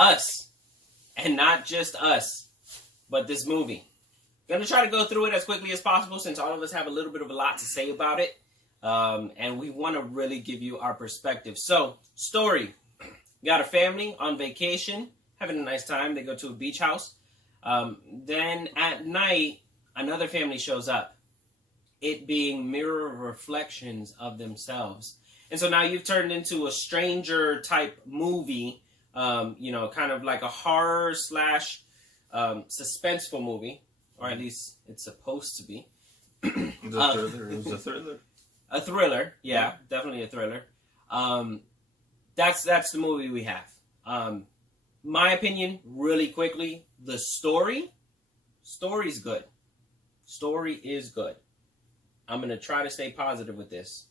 us, and not just us, but this movie. Gonna try to go through it as quickly as possible since all of us have a little bit of a lot to say about it. And we want to really give you our perspective. So, story. Got a family on vacation, having a nice time. They go to a beach house. Then at night, another family shows up. It being mirror reflections of themselves. And so now you've turned into a stranger type movie, kind of like a horror / suspenseful movie, or at least it's supposed to be. It was a thriller. A thriller, yeah, definitely a thriller. That's the movie we have. My opinion, really quickly, the story's good. Story is good. I'm going to try to stay positive with this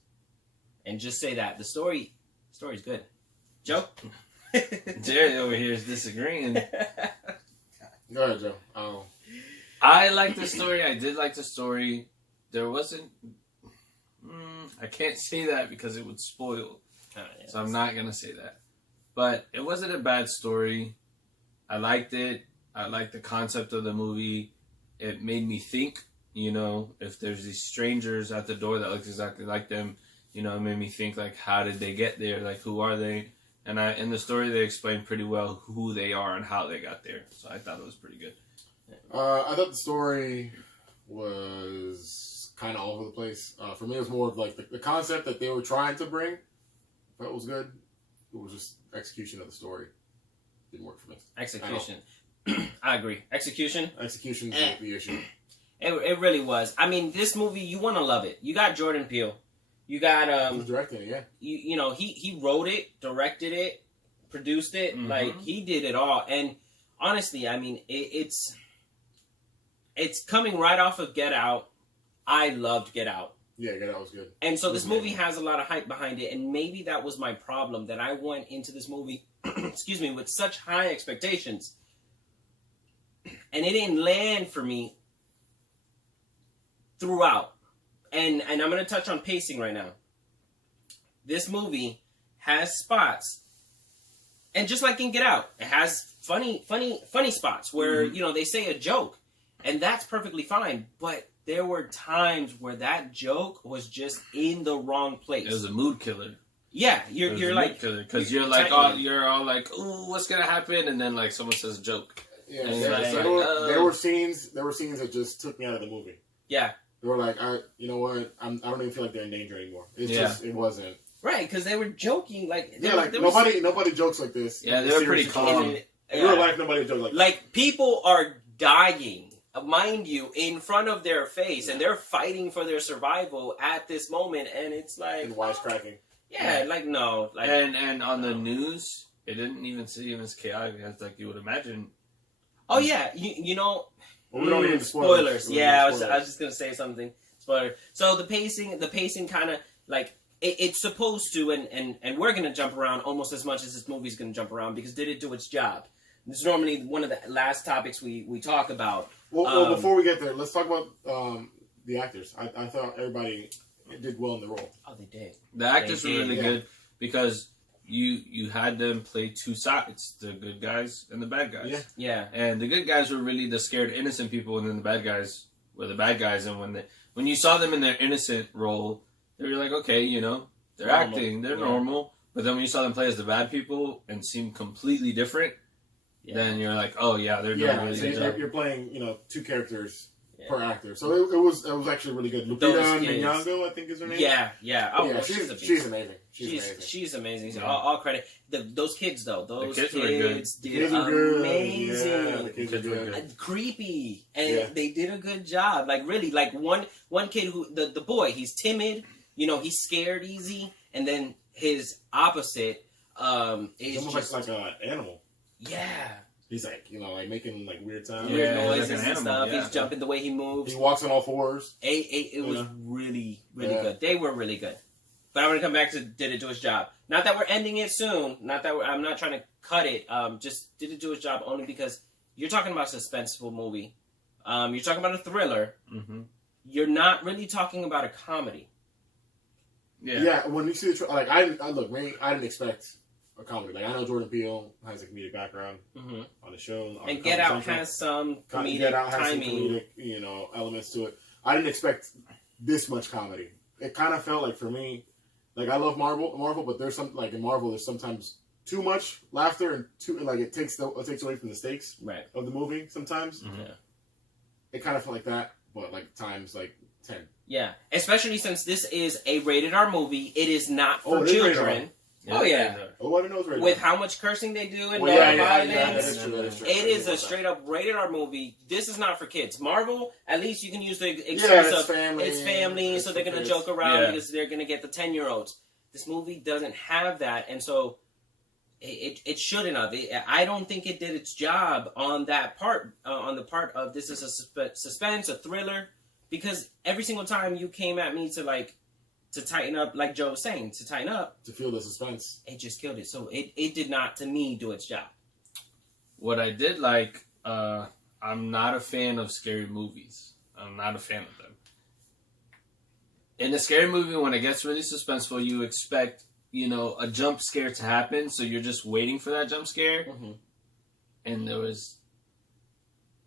and just say that. The story's good. Joe? Gerry over here is disagreeing. Go ahead, Joe. I like the story. I did like the story. There wasn't... I can't say that because it would spoil. So I'm not going to say that. But it wasn't a bad story. I liked it. I liked the concept of the movie. It made me think, if there's these strangers at the door that looks exactly like them, it made me think, like, how did they get there? Like, who are they? And in the story, they explained pretty well who they are and how they got there. So I thought it was pretty good. I thought the story was kind of all over the place. For me, it was more of like the concept that they were trying to bring. That was good. It was just execution of the story. Didn't work for me. Execution. I agree. Execution is the issue. It really was. I mean, this movie, you want to love it. You got Jordan Peele. You got... He was directing it, yeah. He wrote it, directed it, produced it. Mm-hmm. Like, he did it all. And honestly, I mean, it's coming right off of Get Out. I loved Get Out. Yeah, Get Out was good. And so this movie has a lot of hype behind it, and maybe that was my problem, that I went into this movie, with such high expectations. And it didn't land for me throughout. And I'm going to touch on pacing right now. This movie has spots, and just like in Get Out, it has funny spots where, they say a joke, and that's perfectly fine, but there were times where that joke was just in the wrong place. It was a mood killer. Yeah, you're like... Because you're all like, ooh, what's going to happen? And then, like, someone says a joke. Yeah, there were scenes that just took me out of the movie. Yeah. They were like, you know what? I don't even feel like they're in danger anymore. It wasn't. Right, because they were joking. Nobody jokes like this. Yeah, they were pretty calm. In real life, nobody jokes like that. Like, people are dying, mind you, in front of their face, and they're fighting for their survival at this moment, and it's like... And wisecracking. Yeah, like, no. Like, and on the news, it didn't even seem as chaotic as, like, you would imagine. Oh, yeah, you know... Well, we don't need spoilers. Yeah, I was just going to say something. Spoiler. So the pacing kind of, like... It's supposed to, and we're going to jump around almost as much as this movie's going to jump around, because did it do its job? This is normally one of the last topics we talk about. Well, before we get there, let's talk about the actors. I thought everybody did well in the role. Oh, they did. The actors were really good because you had them play two sides, the good guys and the bad guys. Yeah. And the good guys were really the scared, innocent people, and then the bad guys were the bad guys. And when you saw them in their innocent role, they were like, okay, they're normal. Acting, they're normal. But then when you saw them play as the bad people and seem completely different, then you're like, oh yeah, they're doing a really good job. You're playing, two characters per actor. So it was actually really good. Lupita Nyong'o, I think is her name. Yeah. Oh, yeah, she's amazing. She's amazing. Yeah. All credit. Those kids though, kids did amazing. The kids were good. Creepy, and they did a good job. Like really, like one kid who the boy, he's timid. He's scared easy, and then his opposite is almost like an animal. Yeah. He's like, like making like weird sounds. Weird noises and stuff. Yeah. He's jumping the way he moves. He walks on all fours. It was really, really good. They were really good. But I'm going to come back to did it do its job. Not that we're ending it soon. Not that I'm not trying to cut it. Just did it do its job only because you're talking about a suspenseful movie. You're talking about a thriller. Mm-hmm. You're not really talking about a comedy. Yeah. When you see the I didn't expect a comedy. Like I know Jordan Peele has a comedic background on the show, and Get Out has some comedic timing, elements to it. I didn't expect this much comedy. It kind of felt like for me, like I love Marvel, but there's some like in Marvel, there's sometimes too much laughter and it takes away from the stakes of the movie sometimes. Mm-hmm. Yeah. It kind of felt like that, but like times like 10. Yeah, especially since this is a rated R movie. It is not for children. Oh yeah. Oh, I didn't know it was rated R. With how much cursing they do and violence, it is a straight up rated R movie. This is not for kids. Marvel, at least you can use the excuse of it's family, so they're gonna joke around because they're gonna get the 10-year-olds. This movie doesn't have that, and so it shouldn't have. I don't think it did its job on that part. On the part of this is a suspense, a thriller, because every single time you came at me to tighten up, like Joe was saying, to tighten up, to feel the suspense, it just killed it. So it did not, to me, do its job. What I did like, I'm not a fan of scary movies. I'm not a fan of them. In a scary movie, when it gets really suspenseful, you expect a jump scare to happen, so you're just waiting for that jump scare, and there was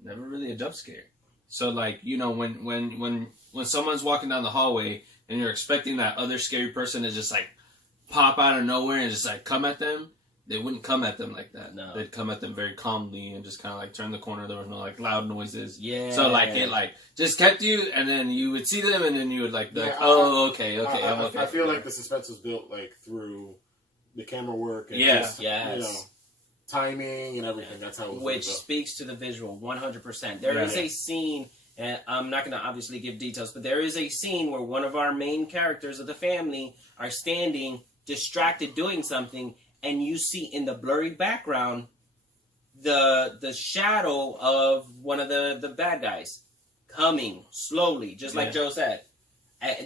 never really a jump scare. So like when someone's walking down the hallway and you're expecting that other scary person to just like pop out of nowhere and just like come at them, they wouldn't come at them like that. No. They'd come at them very calmly and just kind of like turn the corner. There was no like loud noises. Yeah. So like it like just kept you, and then you would see them, and then you would like, oh, okay, I'm okay. I feel like the suspense was built like through the camera work and just, timing and everything. That's how it was. Which speaks to the visual 100%. There is a scene, and I'm not going to obviously give details, but there is a scene where one of our main characters of the family are standing distracted doing something, and you see in the blurry background the shadow of one of the bad guys coming slowly, just like Joe said.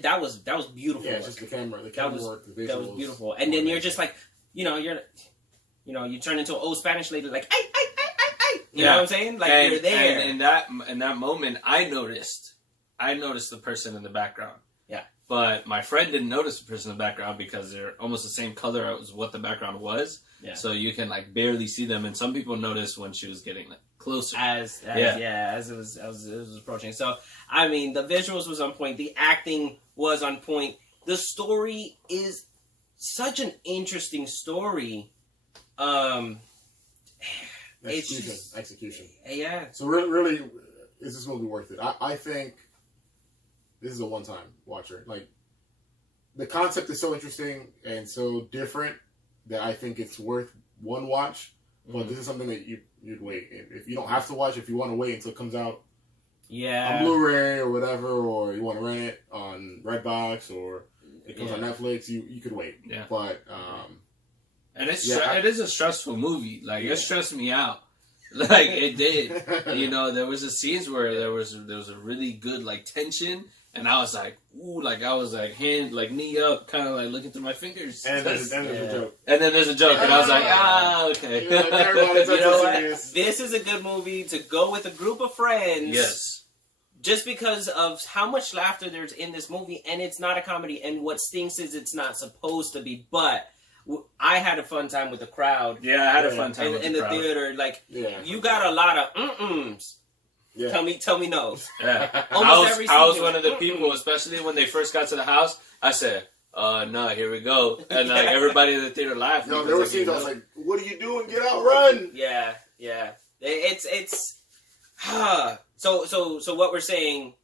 That was beautiful. Yeah, just the camera work, the visuals. That was beautiful. And then you're just like, you turn into an old Spanish lady, like, ay. You know what I'm saying? Like, you're there. And in that moment, I noticed the person in the background. Yeah. But my friend didn't notice the person in the background because they're almost the same color as what the background was. Yeah. So you can like barely see them, and some people noticed when she was getting like closer. As it was approaching. So I mean, the visuals was on point. The acting was on point. The story is such an interesting story. Execution. Yeah. So really, is this movie worth it? I think this is a one-time watcher. Like, the concept is so interesting and so different that I think it's worth one watch. But this is something that you'd wait. If you don't have to watch, if you want to wait until it comes out on Blu-ray or whatever, or you want to rent it on Redbox or it comes on Netflix, you could wait. Yeah. But and it is a stressful movie. Like it stressed me out. Like it did. There was a scenes where there was a really good like tension, and I was like, ooh, like I was like knee up, kind of like looking through my fingers. And there's a joke. And then there's a joke, and I was like, okay. Like, you know what? This is a good movie to go with a group of friends. Yes. Just because of how much laughter there's in this movie, and it's not a comedy, and what stinks is it's not supposed to be, but I had a fun time with the crowd. Yeah, I had a fun time in the theater. Like, you got a lot of mm-ms. Yeah. Tell me no. Yeah. I was one of the people, especially when they first got to the house, I said, no, here we go. And like everybody in the theater laughed. No, there were scenes I was like, what are you doing? Get out, run! Yeah. It's So what we're saying,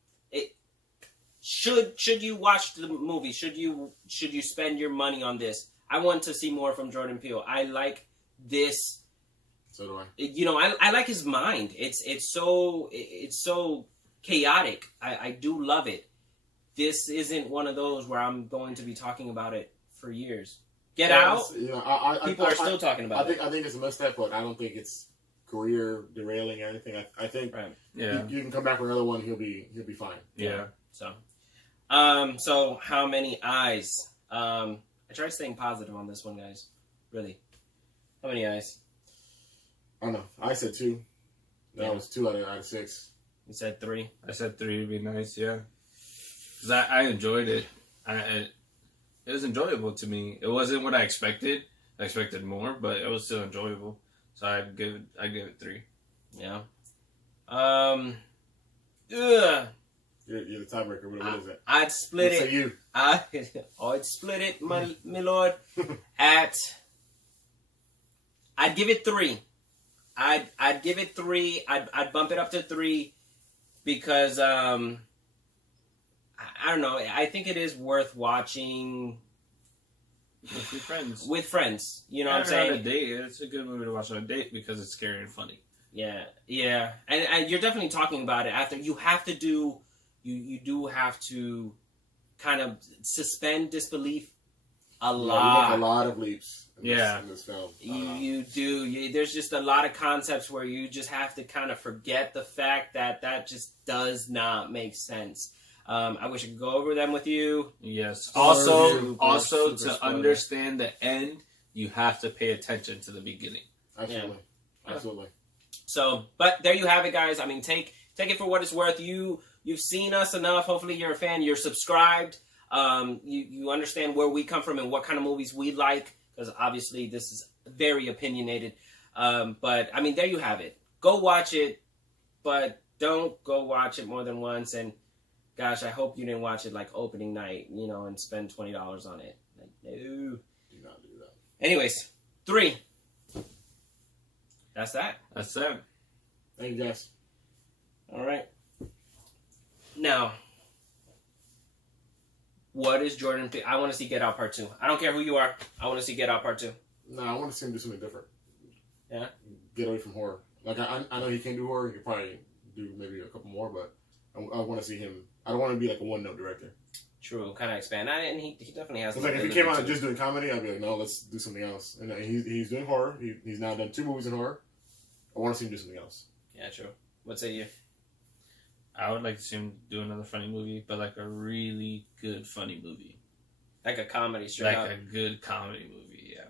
should you watch the movie? Should you spend your money on this? I want to see more from Jordan Peele. I like this. So do I. I like his mind. It's so chaotic. I do love it. This isn't one of those where I'm going to be talking about it for years. Get Out. People are still talking about it. I think it's a misstep, but I don't think it's career derailing or anything. I think you can come back with another one. He'll be fine. Yeah. So how many eyes? I tried staying positive on this one, guys. Really. How many eyes? I don't know. I said 2. That was 2 out of 6. You said 3. I said 3 would be nice, yeah. Because I enjoyed it. It was enjoyable to me. It wasn't what I expected. I expected more, but it was still enjoyable. So I'd give it 3. Yeah. You're the tiebreaker. What is it? I'd split What it. say you? I'd split it, my lord. I'd give it 3. I'd give it 3. I'd bump it up to 3 because I don't know. I think it is worth watching with your friends. With friends, you know what I'm saying? On a date, it's a good movie to watch on a date because it's scary and funny. Yeah, and you're definitely talking about it after. You have to do, you do have to kind of suspend disbelief a lot. You make a lot of leaps. In this film. You do. There's just a lot of concepts where you just have to kind of forget the fact that just does not make sense. I wish I could go over them with you. Yes. Also, to understand the end, you have to pay attention to the beginning. Absolutely. Yeah. Absolutely. So, but there you have it, guys. I mean, take it for what it's worth. You've seen us enough. Hopefully, you're a fan. You're subscribed. You understand where we come from and what kind of movies we like, because obviously this is very opinionated. But I mean, there you have it. Go watch it, but don't go watch it more than once. And gosh, I hope you didn't watch it like opening night, and spend $20 on it. Like, no. Do not do that. Anyways, 3. That's that. That's it. Thank you, guys. All right. Now, what is Jordan? I want to see Get Out Part 2. I don't care who you are. I want to see Get Out Part 2. No, I want to see him do something different. Yeah? Get away from horror. Like, I know he can do horror. He could probably do maybe a couple more, but I want to see him. I don't want to be like a one-note director. True. Kind of expand. And he definitely has... It's like, if he came out just doing comedy, I'd be like, no, let's do something else. And he's doing horror. He's now done 2 movies in horror. I want to see him do something else. Yeah, true. What say you? I would like to see him do another funny movie, but like a really good funny movie. Like a comedy straight up. Like a good comedy movie, yeah.